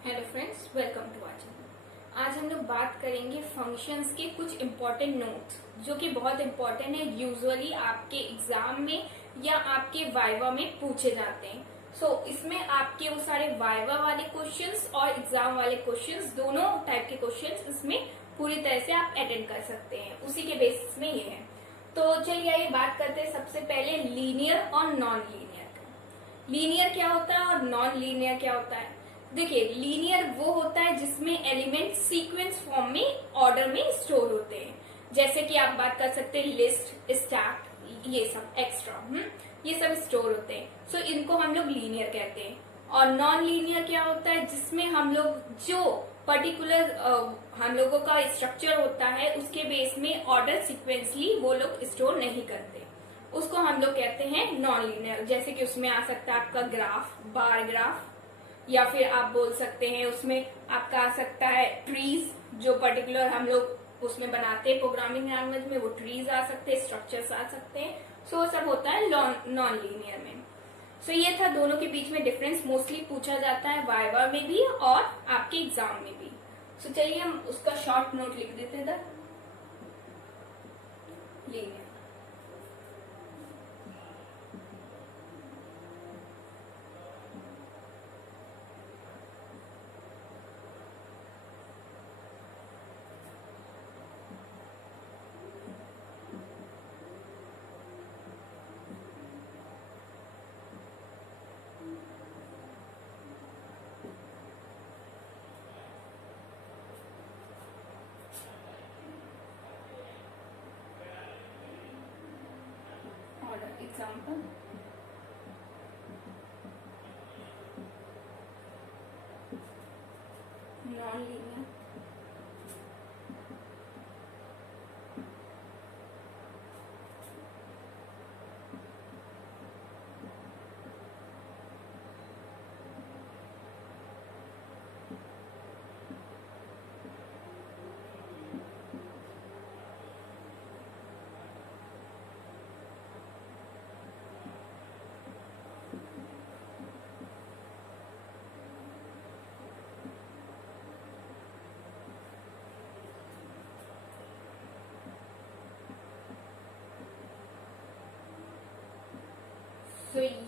Hello friends, welcome to our channel. आज हम लोग बात करेंगे फंक्शंस के कुछ इम्पोर्टेंट नोट्स जो कि बहुत इम्पोर्टेंट है, यूजुअली आपके एग्जाम में या आपके वाइवा में पूछे जाते हैं। इसमें आपके वो सारे वाइवा वाले क्वेश्चंस और एग्जाम वाले क्वेश्चंस, दोनों टाइप के क्वेश्चंस इसमें पूरी तरह से आप अटेंड कर सकते हैं। उसी के बेसिस में ये है। तो चलिए आइए बात करते हैं सबसे पहले लीनियर और नॉन लीनियर का। लीनियर क्या होता है और नॉन लीनियर क्या होता है? देखिए, लीनियर वो होता है जिसमें एलिमेंट सीक्वेंस फॉर्म में ऑर्डर में स्टोर होते हैं। जैसे कि आप बात कर सकते हैं लिस्ट, स्टैक, ये सब एक्स्ट्रा, ये सब स्टोर होते हैं। इनको हम लोग लीनियर कहते हैं। और नॉन लीनियर क्या होता है? जिसमें हम लोग जो पर्टिकुलर हम लोगों का स्ट्रक्चर होता है उसके बेस में ऑर्डर सीक्वेंसली वो लोग स्टोर नहीं करते, उसको हम लोग कहते हैं नॉन लीनियर। जैसे कि उसमें आ सकता है आपका ग्राफ, बार ग्राफ, या फिर आप बोल सकते हैं उसमें आपका आ सकता है ट्रीज, जो पर्टिकुलर हम लोग उसमें बनाते हैं प्रोग्रामिंग लैंग्वेज में, वो ट्रीज आ सकते हैं, स्ट्रक्चर्स आ सकते हैं। वो सब होता है नॉन लीनियर में। ये था दोनों के बीच में डिफरेंस। मोस्टली पूछा जाता है वाइवा में भी और आपके एग्जाम में भी। चलिए हम उसका शॉर्ट नोट लिख देते हैं। लीनियर एग्जाम्पल, नॉन लीनियर,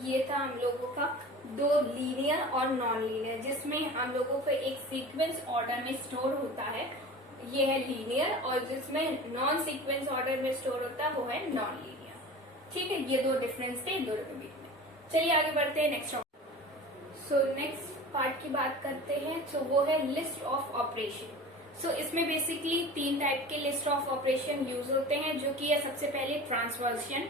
ये था हम लोगों का दो लीनियर और नॉन लीनियर, जिसमें हम लोगों का एक सीक्वेंस ऑर्डर में स्टोर होता है, ये है लीनियर, और जिसमें नॉन सीक्वेंस ऑर्डर में स्टोर होता है वो है नॉन लीनियर। ठीक है, ये दो डिफरेंस थे इन दोनों के बीच में। चलिए आगे बढ़ते हैं नेक्स्ट टॉपिक। नेक्स्ट पार्ट की बात करते हैं। वो है लिस्ट ऑफ ऑपरेशन। इसमें बेसिकली तीन टाइप के लिस्ट ऑफ ऑपरेशन यूज होते हैं, जो कि है सबसे पहले ट्रांसवर्शन,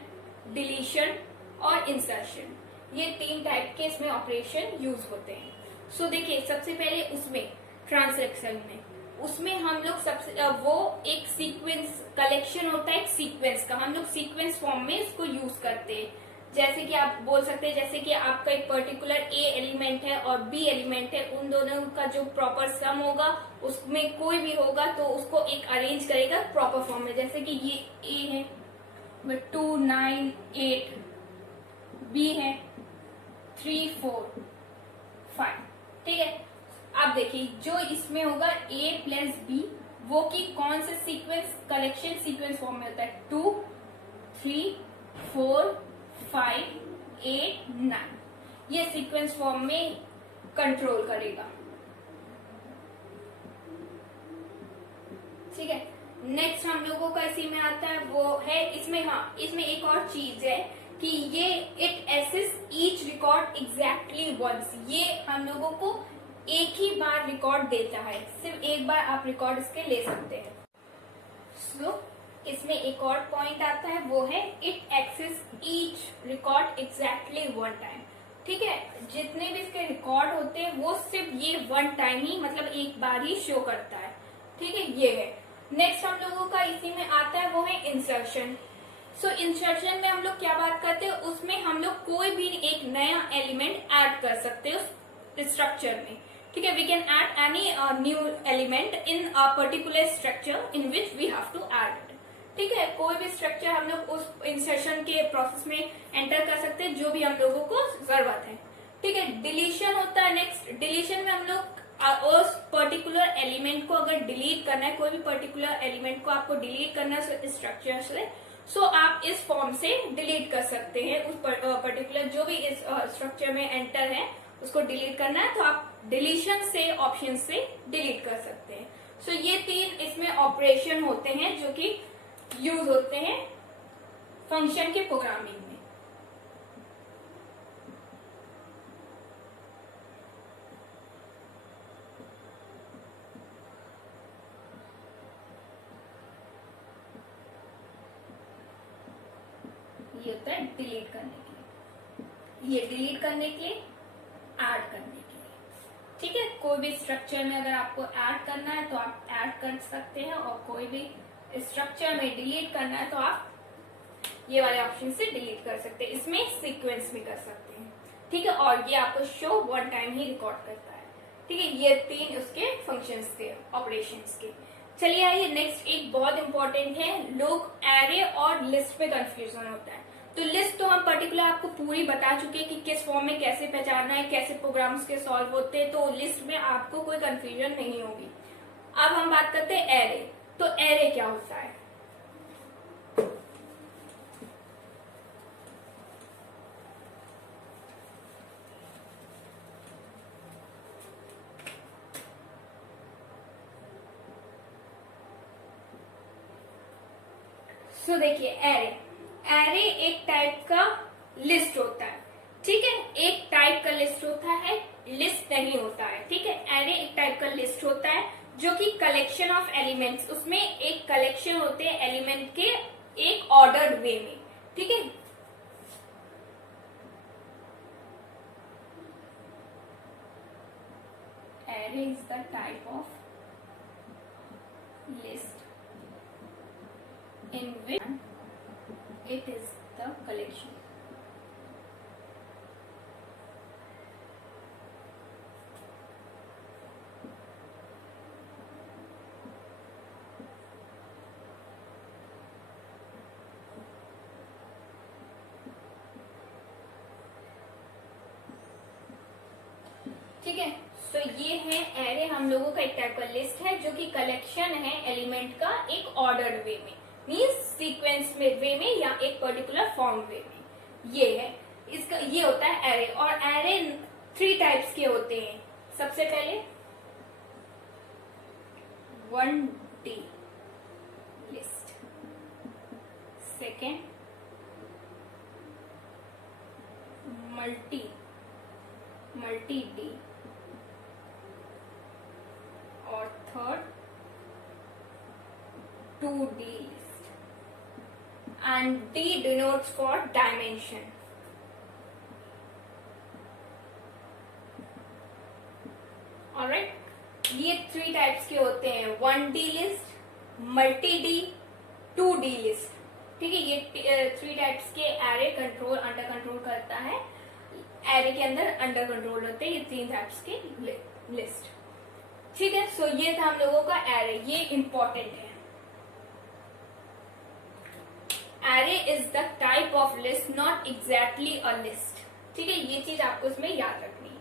डिलीशन और इंसर्शन। ये तीन टाइप के इसमें ऑपरेशन यूज होते हैं। देखिए, सबसे पहले उसमें ट्रांसलेक्शन में उसमें हम लोग सबसे वो एक सीक्वेंस कलेक्शन होता है, एक सीक्वेंस का हम लोग सीक्वेंस फॉर्म में इसको यूज करते हैं। जैसे कि आप बोल सकते हैं, जैसे कि आपका एक पर्टिकुलर ए एलिमेंट है और बी एलिमेंट है, उन दोनों का जो प्रॉपर सम होगा उसमें कोई भी होगा तो उसको एक अरेंज करेगा प्रॉपर फॉर्म में। जैसे कि ये ए है 2 9 8, बी है 3 4 5। ठीक है, अब देखिए जो इसमें होगा ए प्लस बी, वो की कौन से सीक्वेंस कलेक्शन सीक्वेंस फॉर्म में होता है 2 3 4 5 8 9, ये सीक्वेंस फॉर्म में कंट्रोल करेगा। ठीक है, नेक्स्ट हम लोगों का इसी में आता है वो है इसमें एक और चीज है कि ये it accesses each record exactly once. ये हम लोगों को एक ही बार रिकॉर्ड देता है, सिर्फ एक बार आप रिकॉर्ड इसके ले सकते हैं। इसमें एक और पॉइंट आता है, वो है it access each record exactly one time. ठीक है, जितने भी इसके रिकॉर्ड होते हैं वो सिर्फ ये वन टाइम ही, मतलब एक बार ही शो करता है। ठीक है, ये है। नेक्स्ट हम लोगों का इसी में आता है वो है इंसर्शन। इंसर्शन में हम लोग क्या बात करते हैं, उसमें हम लोग कोई भी एक नया एलिमेंट ऐड कर सकते हैं उस स्ट्रक्चर में। ठीक है, we can add any new element in a particular structure in which we have to add it. ठीक है, कोई भी स्ट्रक्चर हम लोग उस इंसर्शन के प्रोसेस में एंटर कर सकते हैं जो भी हम लोगों को जरूरत है। ठीक है, डिलीशन होता है नेक्स्ट। डिलीशन में हम लोग उस पर्टिकुलर एलिमेंट को अगर डिलीट करना है, कोई भी पर्टिकुलर एलिमेंट को आपको डिलीट करना है स्ट्रक्चर से, सो आप इस फॉर्म से डिलीट कर सकते हैं। उस पर्टिकुलर जो भी इस स्ट्रक्चर में एंटर है उसको डिलीट करना है तो आप डिलीशन से ऑप्शन से डिलीट कर सकते हैं। सो ये 3 इसमें ऑपरेशन होते हैं जो कि यूज होते हैं फंक्शन के प्रोग्रामिंग में। ये होता है डिलीट करने के लिए, ये डिलीट करने के लिए, ऐड करने के लिए। ठीक है, कोई भी स्ट्रक्चर में अगर आपको ऐड करना है तो आप ऐड कर सकते हैं, और कोई भी स्ट्रक्चर में डिलीट करना है तो आप ये वाले ऑप्शन से डिलीट कर सकते हैं। इसमें सीक्वेंस भी कर सकते हैं। ठीक है, और ये आपको शो 1 टाइम ही रिकॉर्ड करता है। ठीक है, ये 3 उसके फंक्शंस थे, ऑपरेशंस के। चलिए आइए नेक्स्ट एक बहुत इंपॉर्टेंट है, लोग एरे और लिस्ट में कंफ्यूजन होता है। तो लिस्ट तो हम पर्टिकुलर आपको पूरी बता चुके हैं कि किस फॉर्म में कैसे पहचानना है, कैसे प्रोग्राम्स के सॉल्व होते हैं, तो लिस्ट में आपको कोई कंफ्यूजन नहीं होगी। अब हम बात करते हैं एरे। तो एरे क्या होता है? सो देखिए, एरे एक टाइप का लिस्ट होता है। ठीक है, एक टाइप का लिस्ट होता है, लिस्ट नहीं होता है। ठीक है, एरे एक टाइप का लिस्ट होता है जो कि कलेक्शन ऑफ एलिमेंट्स, उसमें एक कलेक्शन होते हैं एलिमेंट के एक ऑर्डर्ड वे में। ठीक है, array is the type of list in which it is the collection ठीक है, तो ये है एरे हम लोगों का एक टाइप का लिस्ट है जो कि कलेक्शन है एलिमेंट का एक ऑर्डर्ड वे में, मीन्स सीक्वेंस में वे में या एक पर्टिकुलर फॉर्म वे में। ये है इसका, ये होता है एरे। और एरे 3 टाइप्स के होते हैं। सबसे पहले 1D list, second multi D, और third 2D list, and D denotes for dimension. Alright, ये 3 टाइप्स के होते हैं, 1D list, multi D, 2D list. ठीक है, ये 3 टाइप्स के एरे कंट्रोल अंडर कंट्रोल करता है। एरे के अंदर अंडर कंट्रोल होते हैं ये 3 टाइप्स के लिस्ट। ठीक है, सो ये था हम लोगों का एरे, ये इंपॉर्टेंट है। Array is the type of list, not exactly a list. ठीक है, ये चीज आपको इसमें याद रखनी है।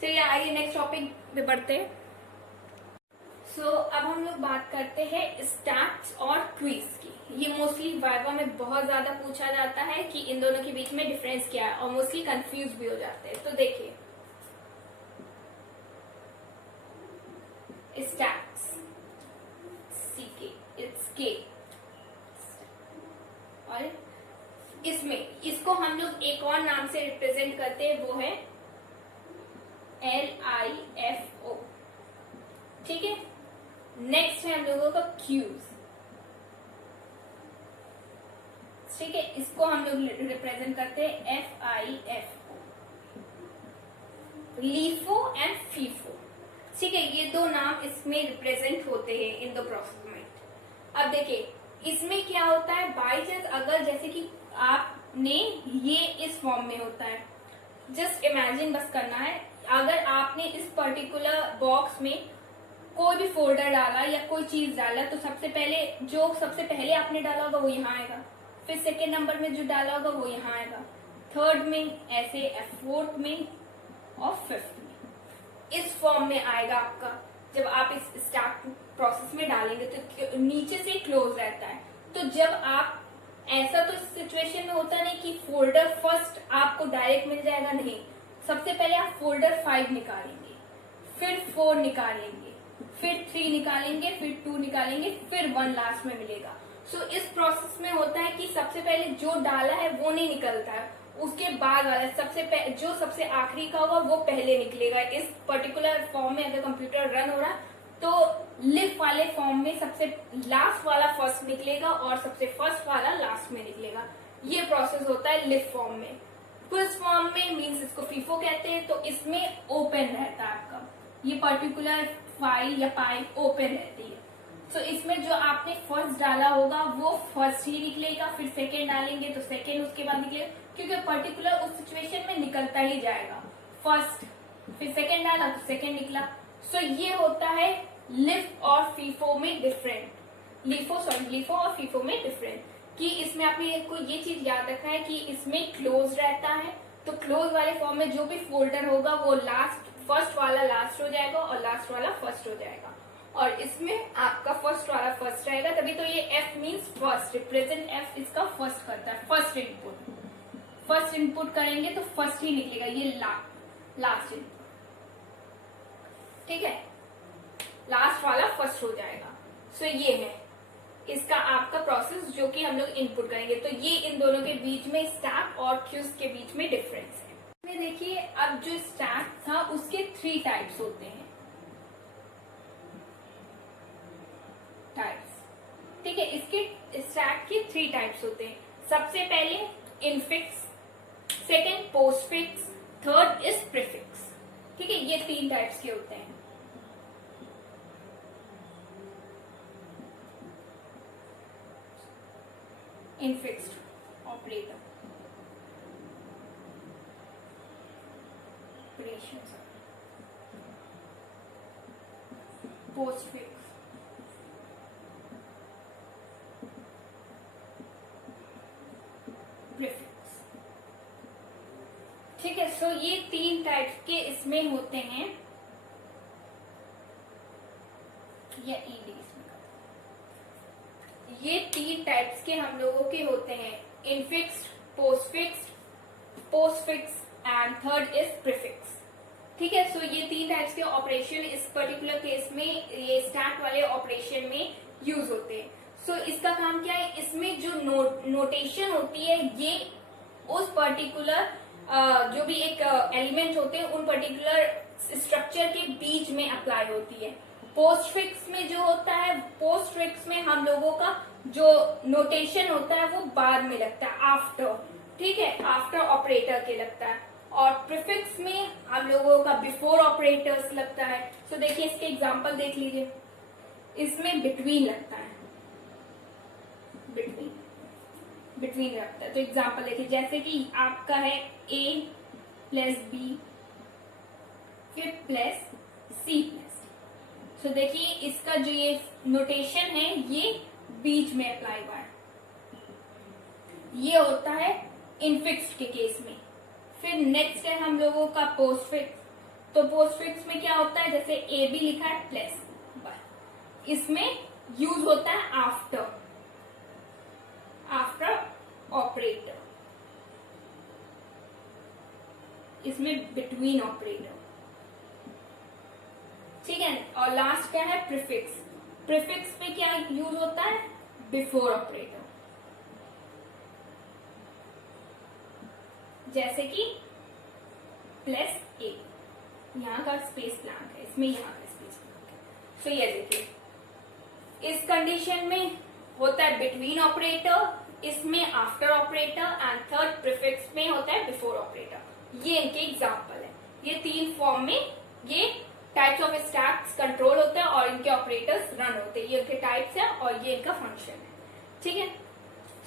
चलिए आइए नेक्स्ट टॉपिक पे बढ़ते हैं। सो अब हम लोग बात करते हैं स्टैट्स और क्विज की। ये मोस्टली वाइवा में बहुत ज्यादा पूछा जाता है कि इन दोनों के बीच में डिफरेंस क्या है, और मोस्टली कंफ्यूज भी हो जाते हैं। तो देखिए, स्टैट्स, CK, इट्स K, और इसमें इसको हम लोग एक और नाम से रिप्रेजेंट करते हैं, वो है LIFO। ठीक है, नेक्स्ट है हम लोगों का क्यूज। ठीक है, इसको हम लोग रिप्रेजेंट करते हैं FIFO, लीफो एंड फीफो। ठीक है, ये 2 नाम इसमें रिप्रेजेंट होते हैं इन द प्रोसेसमेंट। अब देखिए, इसमें क्या होता है, बाई चांस अगर जैसे कि आपने ये इस फॉर्म में होता है, जस्ट इमेजिन बस करना है, अगर आपने इस पर्टिकुलर बॉक्स में कोई भी फोल्डर डाला या कोई चीज डाला, तो सबसे पहले आपने डाला होगा वो यहाँ आएगा, फिर सेकेंड नंबर में जो डाला होगा वो यहाँ आएगा, थर्ड में ऐसे, फोर्थ में और फिफ्थ में। इस फॉर्म में आएगा आपका। जब आप इस स्टैक प्रोसेस में डालेंगे तो नीचे से क्लोज रहता है। तो जब आप ऐसा तो सिचुएशन में होता नहीं कि फोल्डर फर्स्ट आपको डायरेक्ट मिल जाएगा, नहीं। सबसे पहले आप फोल्डर 5 निकालेंगे, फिर 4 निकालेंगे, फिर 3 निकालेंगे, फिर 2 निकालेंगे, फिर 1 लास्ट में मिलेगा। सो इस प्रोसेस में होता है कि सबसे पहले जो डाला है वो नहीं निकलता है, उसके बाद वाला जो सबसे आखिरी का होगा वो पहले निकलेगा। इस पर्टिकुलर फॉर्म में अगर कंप्यूटर रन हो रहा है तो लिफ वाले फॉर्म में सबसे लास्ट वाला फर्स्ट निकलेगा और सबसे फर्स्ट वाला लास्ट में निकलेगा। ये प्रोसेस होता है लिफ फॉर्म में। क्विज फॉर्म में मीन्स इसको फीफो कहते हैं, तो इसमें ओपन रहता है आपका, ये पर्टिकुलर फाइल या पाइल ओपन रहती है। तो इसमें जो आपने फर्स्ट डाला होगा वो फर्स्ट ही निकलेगा, फिर सेकेंड डालेंगे तो सेकेंड उसके बाद निकलेगा, क्योंकि पर्टिकुलर उस सिचुएशन में निकलता ही जाएगा। फर्स्ट फिर सेकेंड डाला तो सेकेंड निकला। सो ये होता है लिफ और फीफो में डिफरेंट। लिफो और फीफो में डिफरेंट कि इसमें आपने को ये चीज याद रखना है कि इसमें क्लोज रहता है, तो क्लोज वाले फॉर्म में जो भी फोल्डर होगा वो फर्स्ट वाला लास्ट हो जाएगा और लास्ट वाला फर्स्ट हो जाएगा। और इसमें आपका फर्स्ट वाला फर्स्ट रहेगा, तभी तो ये F means first, represent F इसका फर्स्ट करता है, फर्स्ट इनपुट करेंगे तो फर्स्ट ही निकलेगा, ये लास्ट इनपुट, ठीक है, लास्ट वाला फर्स्ट हो जाएगा। सो ये है इसका आपका प्रोसेस जो कि हम लोग इनपुट करेंगे। तो ये इन दोनों के बीच में स्टैक और क्यूज के बीच में डिफरेंस है। इसमें देखिए अब जो स्टैक था उसके 3 टाइप्स होते हैं, ठीक है। इसके स्टैक के 3 टाइप्स होते हैं। सबसे पहले infix, second postfix, third is prefix, ठीक है। ये 3 टाइप्स के होते हैं। इनफिक्स्ड ऑपरेटर ऑपरेशंस, पोस्टफिक्स, प्रीफिक्स, ठीक है। सो ये 3 टाइप्स के इसमें होते हैं, या ईडी इसमें ये 3 टाइप्स के हम लोगों के होते हैं, infixed, postfix and third is prefix, ठीक है। सो ये 3 टाइप्स के ऑपरेशन इस पर्टिकुलर केस में ये स्टैक वाले ऑपरेशन में यूज होते हैं। सो इसका काम क्या है, इसमें जो नोटेशन होती है ये उस पर्टिकुलर जो भी एक एलिमेंट होते हैं उन पर्टिकुलर स्ट्रक्चर के बीच में अप्लाई होती है। पोस्टफिक्स में जो होता है, पोस्टफिक्स में हम लोगों का जो नोटेशन होता है वो बाद में लगता है, आफ्टर, ठीक है, आफ्टर ऑपरेटर के लगता है। और प्रीफिक्स में हम लोगों का बिफोर ऑपरेटर्स लगता है। तो देखिए इसके एग्जांपल देख लीजिए, इसमें बिटवीन लगता है, बिटवीन लगता है। तो एग्जांपल देखिए, जैसे कि आपका है A प्लस B फिर प्लस C प्लस। तो देखिए इसका जो ये नोटेशन है ये बीच में अप्लाई हुआ है, ये होता है इनफिक्स्ड के केस में। फिर नेक्स्ट है हम लोगों का पोस्टफिक्स। तो पोस्टफिक्स में क्या होता है, जैसे ए बी लिखा है प्लस, इसमें यूज होता है आफ्टर ऑपरेटर, इसमें बिटवीन ऑपरेटर, ठीक है। और लास्ट क्या है प्रीफिक्स। प्रीफिक्स में क्या यूज होता है, बिफोर ऑपरेटर, जैसे कि प्लस ए, यहाँ का स्पेस ब्लैंक है, इसमें यहाँ का स्पेस ब्लैंक है। तो ये देखिए इस कंडीशन में होता है बिटवीन ऑपरेटर, इसमें after operator and third prefix में होता है बिफोर ऑपरेटर। ये इनके एग्जांपल है। ये 3 फॉर्म में ये टाइप्स ऑफ स्टैक्स कंट्रोल होते हैं और इनके ऑपरेटर्स रन होते हैं। ये इनके टाइप्स है और ये इनका फंक्शन है, ठीक है।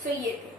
सो ये थे।